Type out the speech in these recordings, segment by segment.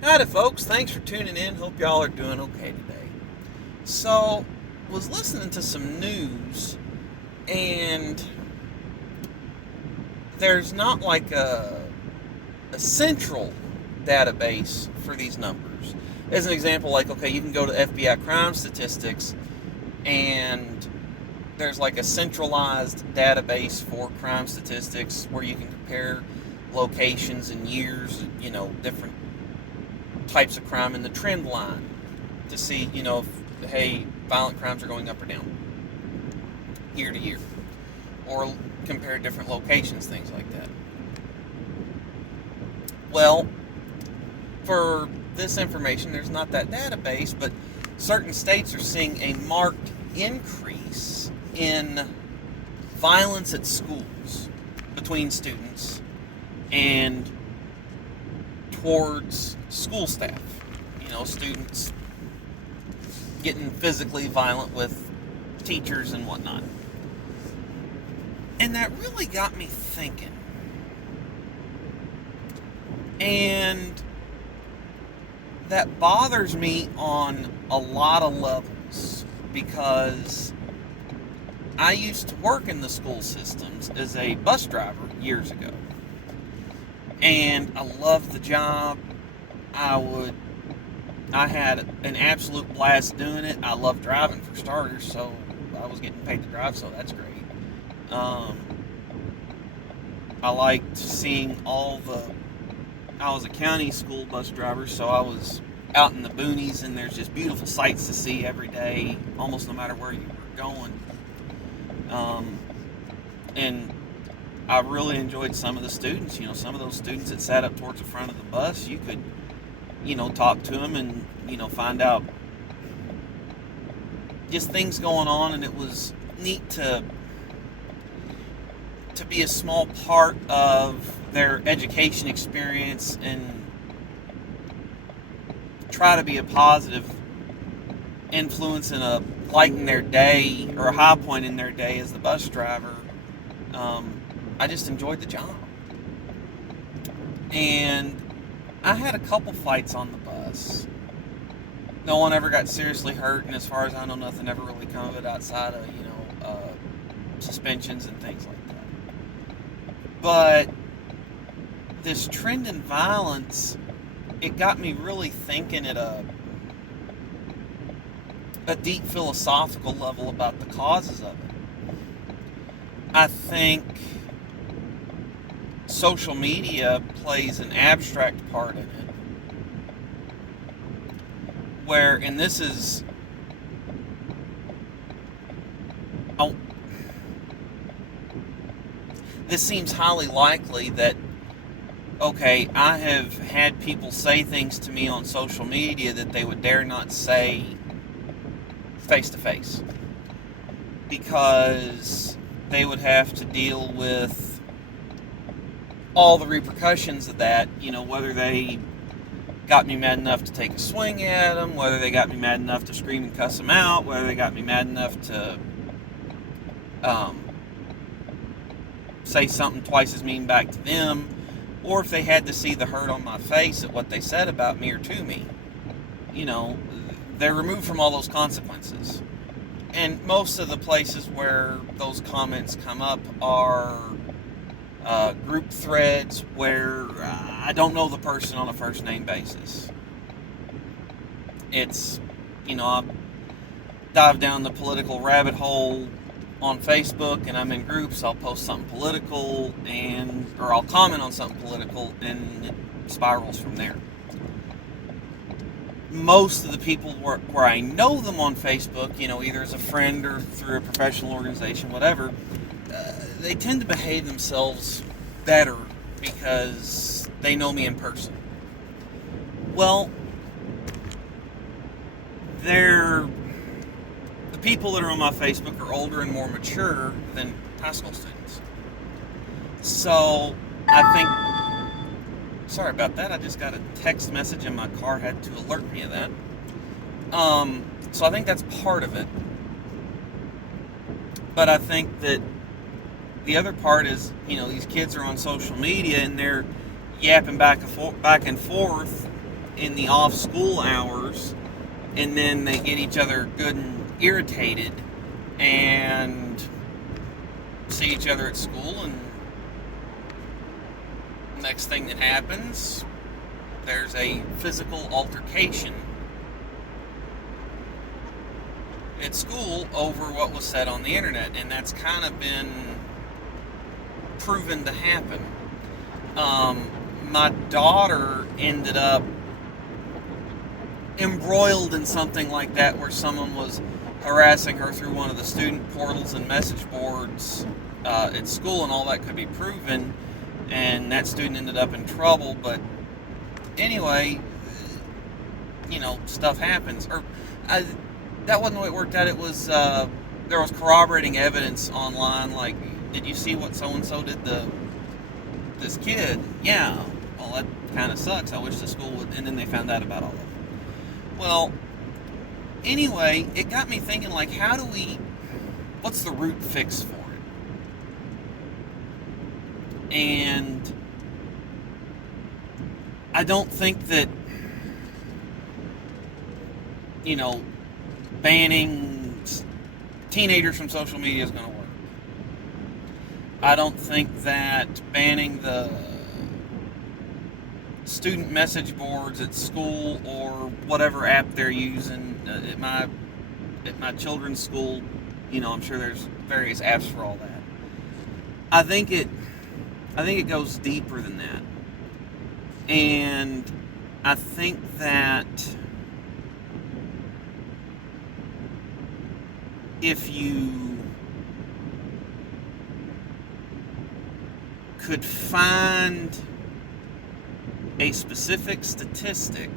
Howdy, folks. Thanks for tuning in. Hope y'all are doing okay today. So, was listening to some news, and there's not like a central database for these numbers. As an example, like, okay, you can go to FBI crime statistics, and there's like a centralized database for crime statistics where you can compare locations and years, different types of crime in the trend line to see, if, hey, violent crimes are going up or down year to year, or compare different locations, things like that. Well, for this information, there's not that database, but certain states are seeing a marked increase in violence at schools between students and towards school staff. Students getting physically violent with teachers and whatnot. And that really got me thinking. And that bothers me on a lot of levels because I used to work in the school systems as a bus driver years ago. And I loved the job. I had an absolute blast doing it. I love driving for starters, so I was getting paid to drive, so that's great. Um, I liked seeing I was a county school bus driver, so I was out in the boonies, and there's just beautiful sights to see every day, almost no matter where you were going. And I really enjoyed some of the students. Some of those students that sat up towards the front of the bus, you could, talk to them and, find out just things going on, and it was neat to be a small part of their education experience and try to be a positive influence and a light in their day or a high point in their day as the bus driver. I just enjoyed the job. And I had a couple fights on the bus. No one ever got seriously hurt, and as far as I know, nothing ever really come of it outside of, suspensions and things like that. But this trend in violence, it got me really thinking at a deep philosophical level about the causes of it. I think social media plays an abstract part in it, and oh, this seems highly likely that, okay, I have had people say things to me on social media that they would dare not say face to face because they would have to deal with all the repercussions of that, whether they got me mad enough to take a swing at them, whether they got me mad enough to scream and cuss them out, whether they got me mad enough to say something twice as mean back to them, or if they had to see the hurt on my face at what they said about me or to me. They're removed from all those consequences. And most of the places where those comments come up are group threads where I don't know the person on a first name basis. It's, I dive down the political rabbit hole on Facebook, and I'm in groups. I'll post something political, or I'll comment on something political, and it spirals from there. Most of the people where I know them on Facebook, either as a friend or through a professional organization, whatever, they tend to behave themselves better because they know me in person. Well, the people that are on my Facebook are older and more mature than high school students. So I think, sorry about that, I just got a text message in my car, had to alert me of that. So I think that's part of it. But I think that the other part is, these kids are on social media and they're yapping back and forth, in the off-school hours, and then they get each other good and irritated and see each other at school, and next thing that happens, there's a physical altercation at school over what was said on the internet, and that's kind of been proven to happen. My daughter ended up embroiled in something like that, where someone was harassing her through one of the student portals and message boards at school, and all that could be proven, and that student ended up in trouble. But anyway, stuff happens. That wasn't the way it worked out. It was there was corroborating evidence online, like, did you see what so-and-so did to this kid? Yeah. Well, that kind of sucks. I wish the school would. And then they found out about all of it. Well, anyway, it got me thinking, like, what's the root fix for it? And I don't think that, banning teenagers from social media is going to work. I don't think that banning the student message boards at school or whatever app they're using at my children's school, I'm sure there's various apps for all that. I think it goes deeper than that. And I think that if you could find a specific statistic,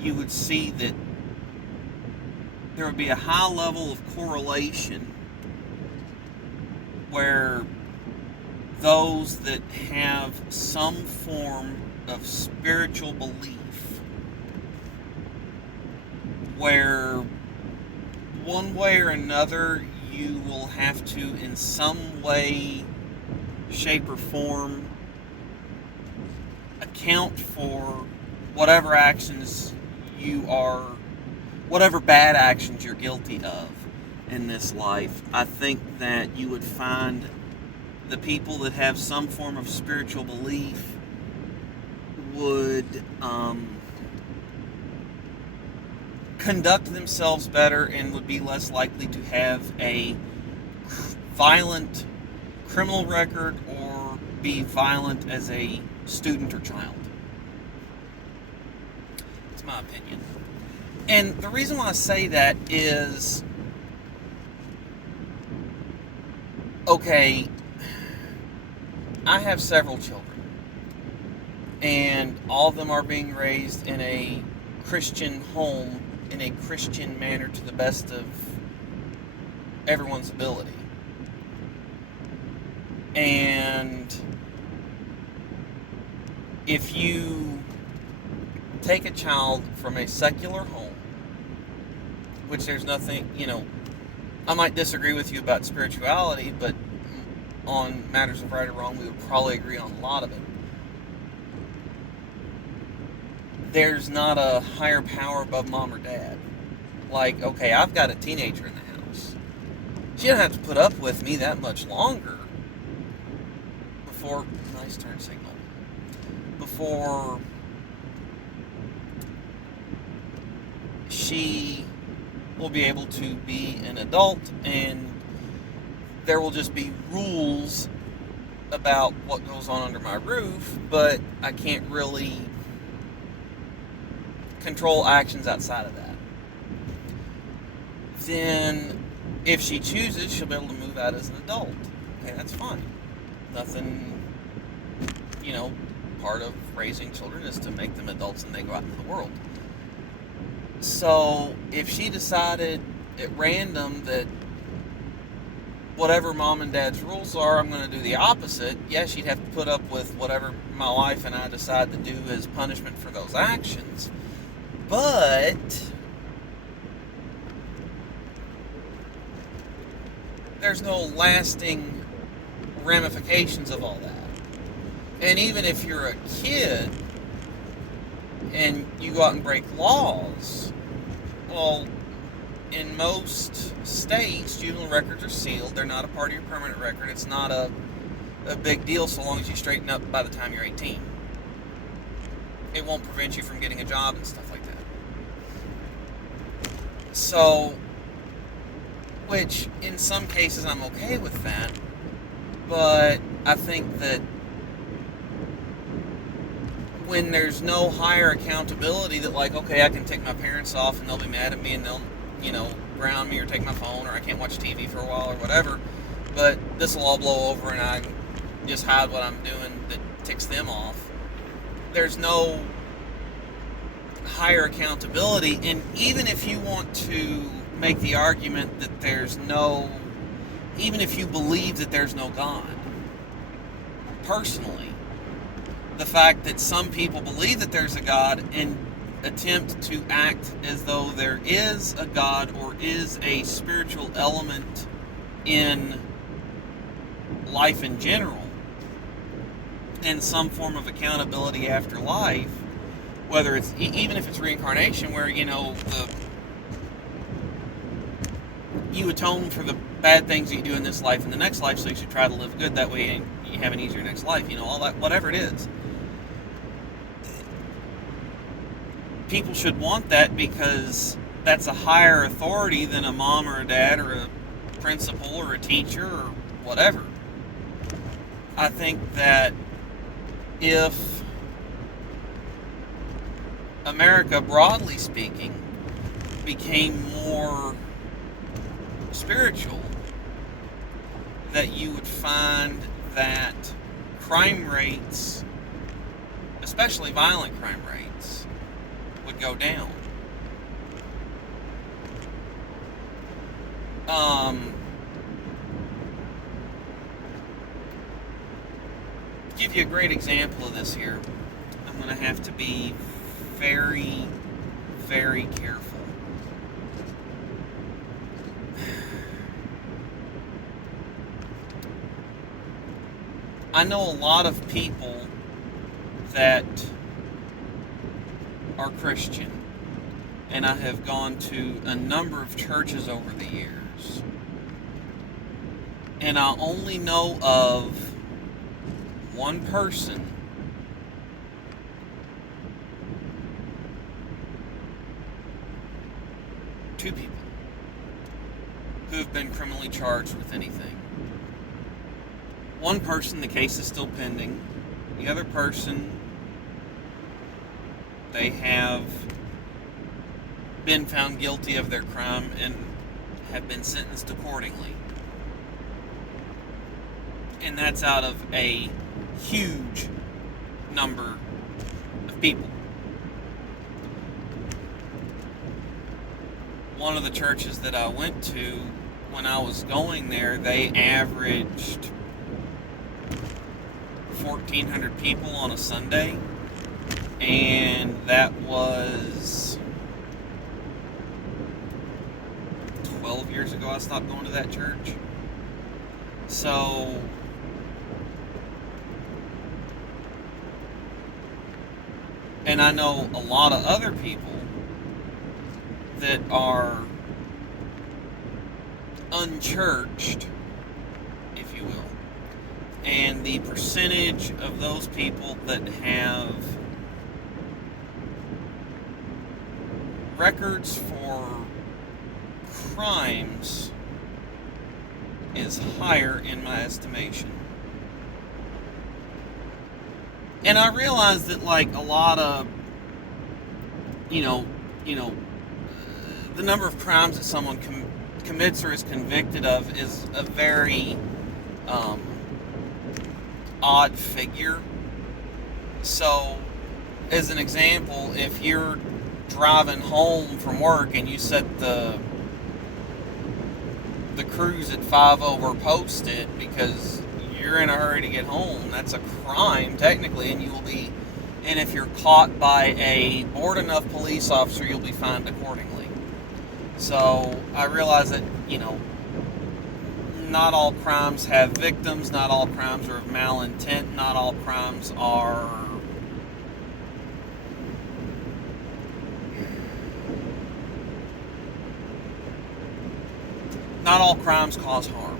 you would see that there would be a high level of correlation where those that have some form of spiritual belief, where one way or another you will have to, in some way, shape, or form, account for whatever bad actions you're guilty of in this life. I think that you would find the people that have some form of spiritual belief would conduct themselves better and would be less likely to have a violent criminal record or be violent as a student or child. It's my opinion. And the reason why I say that is, okay, I have several children, and all of them are being raised in a Christian home in a Christian manner to the best of everyone's ability. And if you take a child from a secular home, which there's nothing, I might disagree with you about spirituality, but on matters of right or wrong, we would probably agree on a lot of it. There's not a higher power above mom or dad. Like, okay, I've got a teenager in the house. She doesn't have to put up with me that much longer before, nice turn signal, before she will be able to be an adult, and there will just be rules about what goes on under my roof, but I can't really control actions outside of that. Then, if she chooses, she'll be able to move out as an adult. Okay, that's fine. Nothing, part of raising children is to make them adults and they go out into the world. So, if she decided at random that whatever mom and dad's rules are, I'm going to do the opposite, yeah, she'd have to put up with whatever my wife and I decide to do as punishment for those actions. But there's no lasting ramifications of all that. And even if you're a kid and you go out and break laws. Well, in most states, juvenile records are sealed. They're not a part of your permanent record. It's not a big deal so long as you straighten up by the time you're 18. It won't prevent you from getting a job and stuff like that. So, which in some cases I'm okay with that, but I think that when there's no higher accountability that, like, okay, I can take my parents off and they'll be mad at me and they'll, ground me or take my phone, or I can't watch TV for a while or whatever, but this will all blow over and I just hide what I'm doing that ticks them off. There's no higher accountability, and even if you want to make the argument that even if you believe that there's no God, personally, the fact that some people believe that there's a God and attempt to act as though there is a God or is a spiritual element in life in general, and some form of accountability after life, whether it's even if it's reincarnation, where you atone for the bad things that you do in this life and the next life, so you should try to live good that way and you have an easier next life, all that, whatever it is. People should want that because that's a higher authority than a mom or a dad or a principal or a teacher or whatever. I think that if America, broadly speaking, became more spiritual, that you would find that crime rates, especially violent crime rates, would go down. To give you a great example of this here, I'm going to have to be very, very careful. I know a lot of people that are Christian, and I have gone to a number of churches over the years, and I only know of one person two people who have been criminally charged with anything. One person, the case is still pending. The other person, they have been found guilty of their crime and have been sentenced accordingly. And that's out of a huge number of people. One of the churches that I went to, when I was going there, they averaged 1,400 people on a Sunday, and that was 12 years ago I stopped going to that church. So and I know a lot of other people that are unchurched, if you will. And the percentage of those people that have records for crimes is higher in my estimation. And I realize that, like, a lot of, the number of crimes that someone commits or is convicted of is a very odd figure. So, as an example, if you're driving home from work and you set the cruise at 5 over posted because you're in a hurry to get home, that's a crime technically, and and if you're caught by a bored enough police officer, you'll be fined accordingly. So I realize that, not all crimes have victims, not all crimes are of malintent, not all crimes are not all crimes cause harm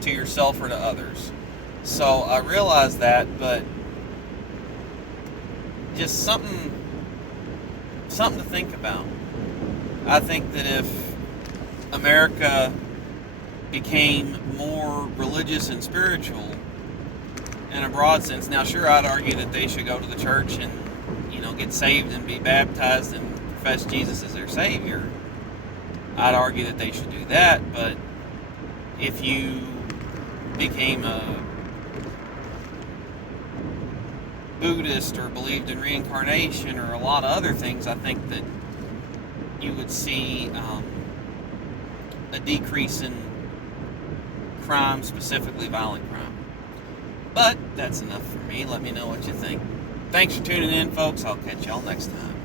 to yourself or to others. So I realize that, but just something to think about. I think that if America became more religious and spiritual in a broad sense, now sure, I'd argue that they should go to the church and, get saved and be baptized and profess Jesus as their Savior. I'd argue that they should do that, but if you became a Buddhist or believed in reincarnation or a lot of other things, I think that you would see a decrease in crime, specifically violent crime. But that's enough for me. Let me know what you think. Thanks for tuning in, folks. I'll catch y'all next time.